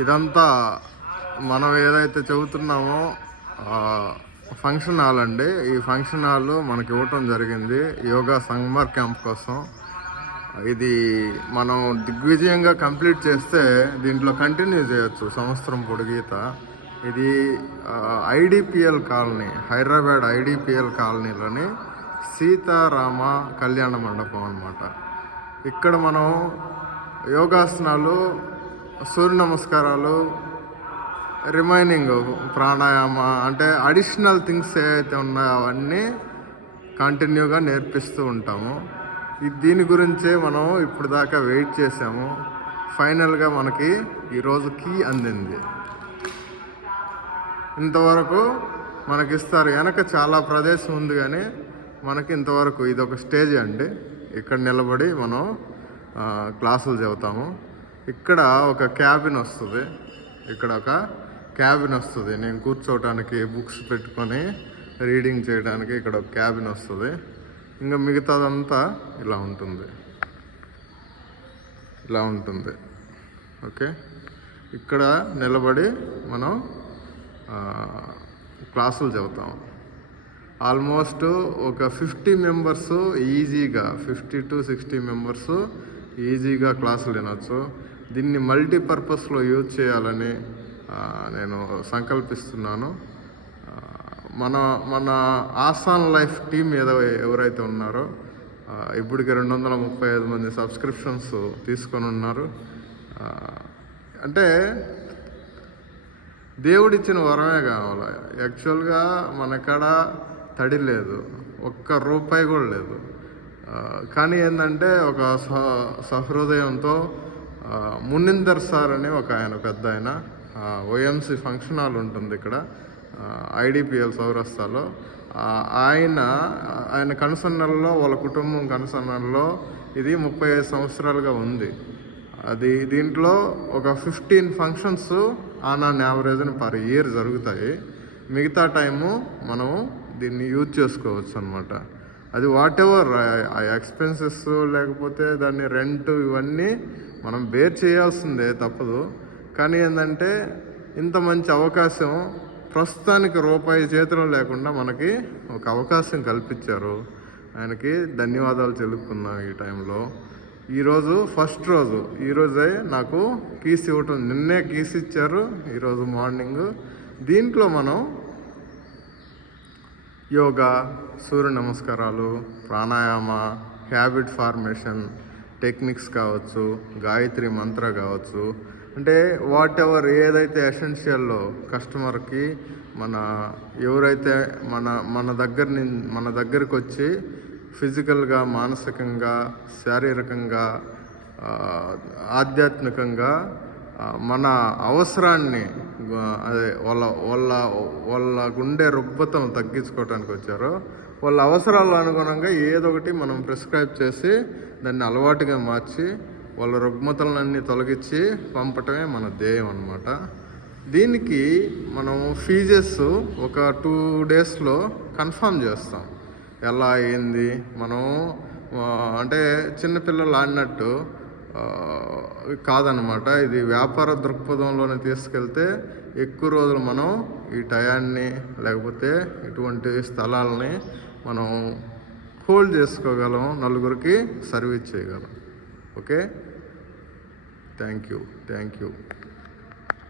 ఇదంతా మనం ఏదైతే చెబుతున్నామో ఫంక్షన్ హాల్ అండి. ఈ ఫంక్షన్ హాల్ మనకి ఇవ్వటం జరిగింది యోగా సమ్మర్ క్యాంప్ కోసం. ఇది మనం దిగ్విజయంగా కంప్లీట్ చేస్తే దీంట్లో కంటిన్యూ చేయొచ్చు సంవత్సరం పొడిగీత. ఇది ఐడిపిఎల్ కాలనీ, హైదరాబాద్ ఐడిపిఎల్ కాలనీలోని సీతారామ కళ్యాణ మండపం అన్నమాట. ఇక్కడ మనం యోగాసనాలు, సూర్య నమస్కారాలు, రిమైనింగ్ ప్రాణాయామ అంటే అడిషనల్ థింగ్స్ ఏవైతే ఉన్నాయో అవన్నీ కంటిన్యూగా నేర్పిస్తూ ఉంటాము. దీని గురించే మనం ఇప్పుడు దాకా వెయిట్ చేసాము. ఫైనల్గా మనకి ఈరోజు కీ అందింది. ఇంతవరకు మనకిస్తారు. వెనక చాలా ప్రదేశం ఉంది కానీ మనకి ఇంతవరకు ఇదొక స్టేజ్ అండి. ఇక్కడ నిలబడి మనం క్లాసులు చెబుతాము. ఇక్కడ ఒక క్యాబిన్ వస్తుంది. ఇక్కడ ఒక క్యాబిన్ వస్తుంది. నేను కూర్చోవడానికి, బుక్స్ పెట్టుకొని రీడింగ్ చేయడానికి ఇక్కడ ఒక క్యాబిన్ వస్తుంది. ఇంకా మిగతాదంతా ఇలా ఉంటుంది. ఓకే, ఇక్కడ నిలబడి మనం క్లాసులు చెబుతాం. ఆల్మోస్ట్ ఒక 50 మెంబర్స్ ఈజీగా, 50 to 60 మెంబర్స్ ఈజీగా క్లాసులు వినొచ్చు. దీన్ని మల్టీపర్పస్లో యూజ్ చేయాలని నేను సంకల్పిస్తున్నాను. మన ఆసాన్ లైఫ్ టీం ఎవరైతే ఉన్నారో ఇప్పటికి 235 మంది సబ్స్క్రిప్షన్స్ తీసుకొని ఉన్నారు. అంటే దేవుడిచ్చిన వరమే కావాలి. యాక్చువల్గా మనకాడ తడి లేదు, ఒక్క రూపాయి కూడా లేదు. కానీ ఏంటంటే ఒక సహృదయంతో మునిందర్ సార్ అని ఒక ఆయన పెద్ద ఆయన, ఓఎంసి ఫంక్షన్ హాల్ ఉంటుంది ఇక్కడ ఐడిపిఎల్ చౌరస్తాలో. ఆయన కన్సర్నల్లో, వాళ్ళ కుటుంబం కన్సర్నల్లో ఇది 35 సంవత్సరాలుగా ఉంది. దీంట్లో ఒక 15 ఫంక్షన్స్ ఆన్ యావరేజ్ని పర్ ఇయర్ జరుగుతాయి. మిగతా టైము మనం దీన్ని యూజ్ చేసుకోవచ్చు అనమాట. అది వాట్ ఎవర్ ఆ ఎక్స్పెన్సెస్ లేకపోతే దాన్ని రెంట్ ఇవన్నీ మనం బేర్ చేయాల్సిందే, తప్పదు. కానీ ఏంటంటే ఇంత మంచి అవకాశం ప్రస్తుతానికి రూపాయి చేతిలో లేకుండా మనకి ఒక అవకాశం కల్పించారు. ఆయనకి ధన్యవాదాలు తెలుపుకున్నాం ఈ టైంలో. ఈరోజు ఫస్ట్ రోజు, ఈరోజే నాకు కీస్ ఇవ్వటం, నిన్నే కీస్ ఇచ్చారు ఈరోజు మార్నింగ్. దీంట్లో మనం యోగా, సూర్య నమస్కారాలు, ప్రాణాయామ, హ్యాబిట్ ఫార్మేషన్ టెక్నిక్స్ కావచ్చు, గాయత్రి మంత్ర కావచ్చు, అంటే వాట్ ఎవర్ ఏదైతే ఎసెన్షియల్లో కస్టమర్కి ఎవరైతే మన దగ్గరికి వచ్చి ఫిజికల్గా, మానసికంగా, శారీరకంగా, ఆధ్యాత్మికంగా మన అవసరాన్ని, అదే వాళ్ళ గుండె రుగ్మతను తగ్గించుకోవడానికి వచ్చారో, వాళ్ళ అవసరాలు అనుగుణంగా ఏదో ఒకటి మనం ప్రిస్క్రైబ్ చేసి దాన్ని అలవాటుగా మార్చి వాళ్ళ రుగ్మతలన్నీ తొలగించి పంపటమే మన ధ్యేయం అన్నమాట. దీనికి మనం ఫీజెస్ ఒక 2 డేస్లో కన్ఫర్మ్ చేస్తాం. ఎలా అయింది, మనం అంటే చిన్నపిల్లలు ఆడినట్టు కాదనమాట. ఇది వ్యాపార దృక్పథంలోనే తీసుకెళ్తే ఎక్కువ రోజులు మనం ఈ టయాన్ని లేకపోతే ఇటువంటి స్థలాలని మనం హోల్డ్ చేసుకోగలం, నలుగురికి సర్వీస్ చేయగలం. Okay, thank you.